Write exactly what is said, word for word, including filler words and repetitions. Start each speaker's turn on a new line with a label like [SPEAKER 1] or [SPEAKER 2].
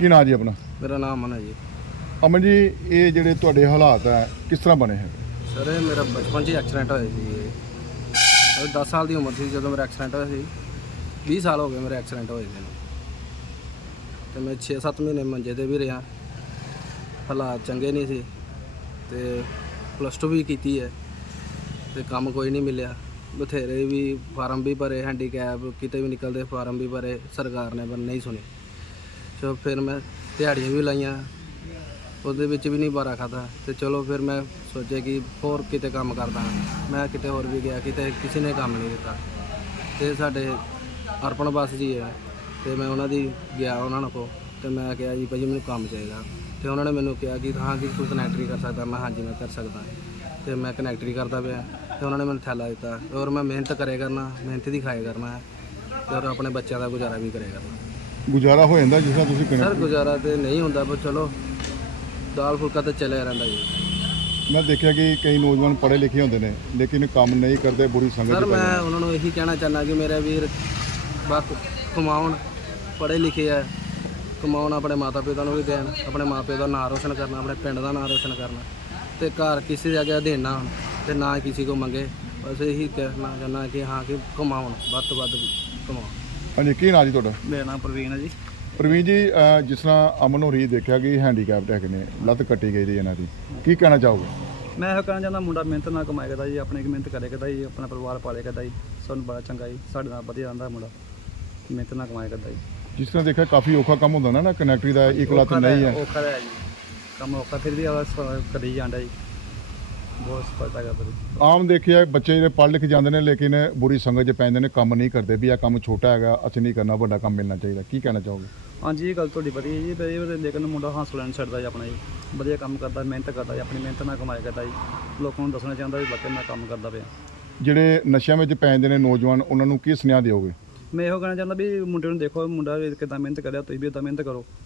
[SPEAKER 1] ਕੀ ਨਾਂ ਜੀ ਆਪਣਾ?
[SPEAKER 2] मेरा नाम अमन है जी।
[SPEAKER 1] ਅਮਨ ਜੀ, ਇਹ ਜਿਹੜੇ ਤੁਹਾਡੇ ਹਾਲਾਤ ਹੈ ਕਿਸ ਤਰ੍ਹਾਂ ਬਣੇ ਹੈ?
[SPEAKER 2] सर ये मेरा बचपन से एक्सीडेंट होया सी ये और दस साल की उम्र थी जो मेरा एक्सीडेंट होया सी। बीस साल हो गए मेरे एक्सीडेंट होए थे तो मैं छे सत्त महीने मंजे ते भी रहा। हालात चंगे नहीं सी ते प्लस टू भी की है तो काम कोई नहीं मिले। बथेरे भी फार्म भी भरे, हैंडीकैप किते भी निकलते फार्म भी भरे, सरकार ने पर नहीं सुनी। तो फिर मैं दिहाड़ियाँ भी लाइया, ਉਹਦੇ ਵਿੱਚ ਵੀ ਨਹੀਂ ਬਾਰਾ ਖਾਦਾ ਤੇ ਚਲੋ ਫਿਰ ਮੈਂ ਸੋਚਿਆ ਕਿ ਹੋਰ ਕਿਤੇ ਕੰਮ ਕਰਦਾ। ਮੈਂ ਕਿਤੇ ਹੋਰ ਵੀ ਗਿਆ, ਕਿਤੇ ਕਿਸੇ ਨੇ ਕੰਮ ਨਹੀਂ ਦਿੱਤਾ ਤੇ ਸਾਡੇ ਅਰਪਣ ਬੱਸ ਜੀ ਹੈ ਤੇ ਮੈਂ ਉਹਨਾਂ ਦੀ ਗਿਆ ਉਹਨਾਂ ਨੂੰ ਕੋ ਤੇ ਮੈਂ ਕਿਹਾ ਜੀ ਭਾਜੀ ਮੈਨੂੰ ਕੰਮ ਚਾਹੀਦਾ ਤੇ ਉਹਨਾਂ ਨੇ ਮੈਨੂੰ ਕਿਹਾ ਕਿ ਹਾਂ ਕਿ ਤੂੰ ਕਨੈਕਟਰੀ ਕਰ ਸਕਦਾ। ਮੈਂ ਹਾਂਜੀ ਮੈਂ ਕਰ ਸਕਦਾ ਤੇ ਮੈਂ ਕਨੈਕਟਰੀ ਕਰਦਾ ਪਿਆ ਤੇ ਉਹਨਾਂ ਨੇ ਮੈਨੂੰ ਥੈਲਾ ਦਿੱਤਾ ਔਰ ਮੈਂ ਮਿਹਨਤ ਕਰੇ ਕਰਨਾ, ਮਿਹਨਤ ਦੀ ਖਾਏ ਕਰਨਾ ਤੇ ਔਰ ਆਪਣੇ ਬੱਚਿਆਂ ਦਾ ਗੁਜ਼ਾਰਾ ਵੀ ਕਰੇ ਕਰਨਾ।
[SPEAKER 1] ਗੁਜ਼ਾਰਾ ਹੋ ਜਾਂਦਾ ਜਿਸ ਤਰ੍ਹਾਂ ਤੁਸੀਂ
[SPEAKER 2] ਸਰ
[SPEAKER 1] ਕਨੈਕਟ?
[SPEAKER 2] ਗੁਜ਼ਾਰਾ ਤੇ ਨਹੀਂ ਹੁੰਦਾ ਪਰ ਚਲੋ ਦਾਲ ਫੁਲਕਾ ਤਾਂ ਚੱਲਿਆ ਰਹਿੰਦਾ ਜੀ।
[SPEAKER 1] ਮੈਂ ਦੇਖਿਆ ਕਿ ਕਈ ਨੌਜਵਾਨ ਪੜ੍ਹੇ ਲਿਖੇ ਹੁੰਦੇ ਨੇ ਲੇਕਿਨ ਕੰਮ ਨਹੀਂ ਕਰਦੇ, ਬੁਰੀ ਸੰਗਤ
[SPEAKER 2] ਸਰ
[SPEAKER 1] ਚ ਪੈ
[SPEAKER 2] ਮੈਂ
[SPEAKER 1] ਜਾਂਦੇ।
[SPEAKER 2] ਉਹਨਾਂ ਨੂੰ ਇਹੀ ਕਹਿਣਾ ਚਾਹੁੰਦਾ ਕਿ ਮੇਰੇ ਵੀਰ ਬਸ ਕਮਾਉਣ, ਪੜ੍ਹੇ ਲਿਖੇ ਆ, ਕਮਾਉਣ, ਆਪਣੇ ਮਾਤਾ ਪਿਤਾ ਨੂੰ ਵੀ ਦੇਣ, ਆਪਣੇ ਮਾਂ ਪਿਓ ਦਾ ਨਾਂ ਰੋਸ਼ਨ ਕਰਨਾ, ਆਪਣੇ ਪਿੰਡ ਦਾ ਨਾਂ ਰੋਸ਼ਨ ਕਰਨਾ ਤੇ ਘਰ ਕਿਸੇ ਦੇ ਅੱਗੇ ਦੇਣਾ ਹੁਣ ਤੇ ਨਾ ਕਿਸੇ ਕੋ ਮੰਗੇ। ਬਸ ਇਹੀ ਕਹਿਣਾ ਚਾਹੁੰਦਾ ਕਿ ਹਾਂ ਕਿ ਕਮਾਉਣ, ਵੱਧ ਤੋਂ ਵੱਧ ਕਮਾਉਣ।
[SPEAKER 1] ਹਾਂਜੀ, ਕੀ ਨਾਂ ਜੀ ਤੁਹਾਡਾ?
[SPEAKER 2] ਮੇਰਾ ਨਾਮ ਪ੍ਰਵੀਨ ਹੈ ਜੀ।
[SPEAKER 1] ਪ੍ਰਵੀਨ ਜੀ, ਅਹ ਜਿਸ ਤਰ੍ਹਾਂ ਅਮਨ ਹੋਰੀ ਦੇਖਿਆ ਕਿ ਹੈਂਡੀਕੈਪਟ ਹੈਗੇ ਨੇ, ਲੱਤ ਕੱਟੀ ਗਈ ਜੀ ਇਹਨਾਂ ਦੀ, ਕੀ ਕਹਿਣਾ ਚਾਹੋਗੇ?
[SPEAKER 3] ਮੈਂ ਇਹ ਕਹਿਣਾ ਚਾਹੁੰਦਾ ਮੁੰਡਾ ਮਿਹਨਤ ਨਾਲ ਕਮਾਏ ਕਰਦਾ ਜੀ, ਆਪਣੇ ਮਿਹਨਤ ਕਰੇ ਕਰਦਾ ਜੀ, ਆਪਣਾ ਪਰਿਵਾਰ ਪਾਲੇ ਕਰਦਾ ਜੀ। ਸਾਨੂੰ ਬੜਾ ਚੰਗਾ ਜੀ, ਸਾਡੇ ਨਾਲ ਵਧੀਆ ਰਹਿੰਦਾ ਮੁੰਡਾ, ਮਿਹਨਤ ਨਾਲ ਕਮਾਏ ਕਰਦਾ ਜੀ।
[SPEAKER 1] ਜਿਸ ਤਰ੍ਹਾਂ ਦੇਖਿਆ ਕਾਫੀ ਔਖਾ ਕੰਮ ਹੁੰਦਾ ਨਾ ਨਾ ਕਨੈਕਟਰੀ ਦਾ, ਇੱਕ ਲੱਤ
[SPEAKER 3] ਔਖਾ ਤਾਂ
[SPEAKER 1] ਨਹੀਂ ਹੈ।
[SPEAKER 3] ਔਖਾ ਤਾਂ ਹੈ ਜੀ, ਕੰਮ ਔਖਾ ਫਿਰ ਵੀ ਆਵਾ ਕਰੀ ਜਾਂਦਾ ਜੀ, ਬਹੁਤ ਸਫਲਤਾ ਕਰਦਾ ਜੀ।
[SPEAKER 1] ਆਮ ਦੇਖਿਆ ਬੱਚੇ ਜਿਹੜੇ ਪੜ੍ਹ ਲਿਖ ਜਾਂਦੇ ਨੇ ਲੇਕਿਨ ਬੁਰੀ ਸੰਗਤ 'ਚ ਪੈ ਜਾਂਦੇ ਨੇ, ਕੰਮ ਨਹੀਂ ਕਰਦੇ ਵੀ ਇਹ ਕੰਮ ਛੋਟਾ ਹੈਗਾ, ਅਸੀਂ ਨਹੀਂ ਕਰਨਾ, ਵੱਡਾ ਕੰਮ ਮਿਲਣਾ ਚਾਹੀਦਾ, ਕੀ ਕਹਿਣਾ ਚਾਹੋਗੇ?
[SPEAKER 3] ਹਾਂਜੀ ਇਹ ਗੱਲ ਤੁਹਾਡੀ ਵਧੀਆ ਜੀ, ਪਰ ਇਹ ਲੇਕਿਨ ਮੁੰਡਾ ਹੌਸਲਾ ਨਹੀਂ ਛੱਡਦਾ ਜੀ ਆਪਣਾ ਜੀ, ਵਧੀਆ ਕੰਮ ਕਰਦਾ, ਮਿਹਨਤ ਕਰਦਾ ਜੀ, ਆਪਣੀ ਮਿਹਨਤ ਨਾਲ ਕਮਾਏ ਕਰਦਾ ਜੀ। ਲੋਕਾਂ ਨੂੰ ਦੱਸਣਾ ਚਾਹੁੰਦਾ ਵੀ ਬਾਕੀ ਮੈਂ ਕੰਮ ਕਰਦਾ ਪਿਆ।
[SPEAKER 1] ਜਿਹੜੇ ਨਸ਼ਿਆਂ ਵਿੱਚ ਪੈ ਜਾਂਦੇ ਨੇ ਨੌਜਵਾਨ, ਉਹਨਾਂ ਨੂੰ ਕੀ ਸੁਨੇਹਾ ਦਿਓਗੇ?
[SPEAKER 3] ਮੈਂ ਇਹੋ ਕਹਿਣਾ ਚਾਹੁੰਦਾ ਵੀ ਮੁੰਡੇ ਨੂੰ ਦੇਖੋ, ਮੁੰਡਾ ਕਿੱਦਾਂ ਮਿਹਨਤ ਕਰਿਆ, ਤੁਸੀਂ ਵੀ ਉੱਦਾਂ ਮਿਹਨਤ ਕਰੋ।